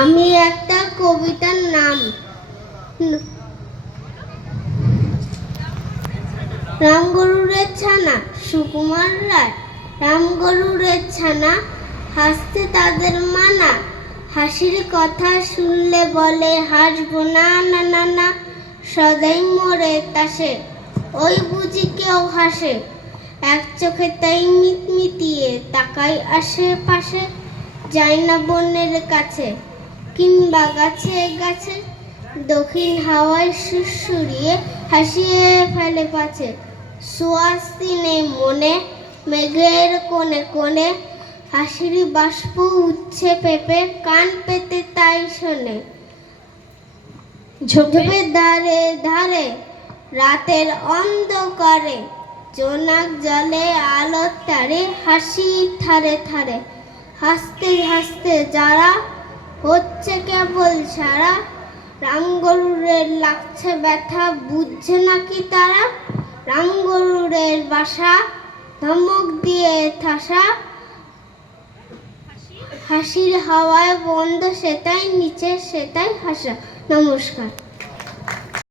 আমি একটা কবিতার নাম রামগরুরের ছানা সুকুমার রায়। রামগরুরের ছানা হাসতে তাদের মানা, হাসির কথা শুনলে বলে হাসবো না না না না। সদাই মোরে তাসে ওই বুঝি কেউ হাসে, এক চোখে তাই মিটমিটিয়ে তাকাই আশেপাশে। যাই না বনের কাছে কিংবা গাছে গাছে, দক্ষিণ হাওয়ায় সুরসুরিয়ে হাসিয়ে ফেলে পাছে। সুয়াসি নেই মনে মেঘের কোণে কোণে, হাসির বাষ্প উঠছে পেপে কান পেতে তাই শোনে। ঝোপের ধারে ধারে রাতের অন্ধকারে, জোনাক জলে আলোর তারে হাসির ধারে ধারে। হাসতে হাসতে যারা হচ্ছে কেবল সারা, রামগরুরের লাগছে ব্যথা বুঝছে নাকি তারা। রামগরুরের বাসা ধমক দিয়ে ঠাসা, হাসির হাওয়ায় বন্ধ সেটাই নিচে সেটাই হাসা। নমস্কার।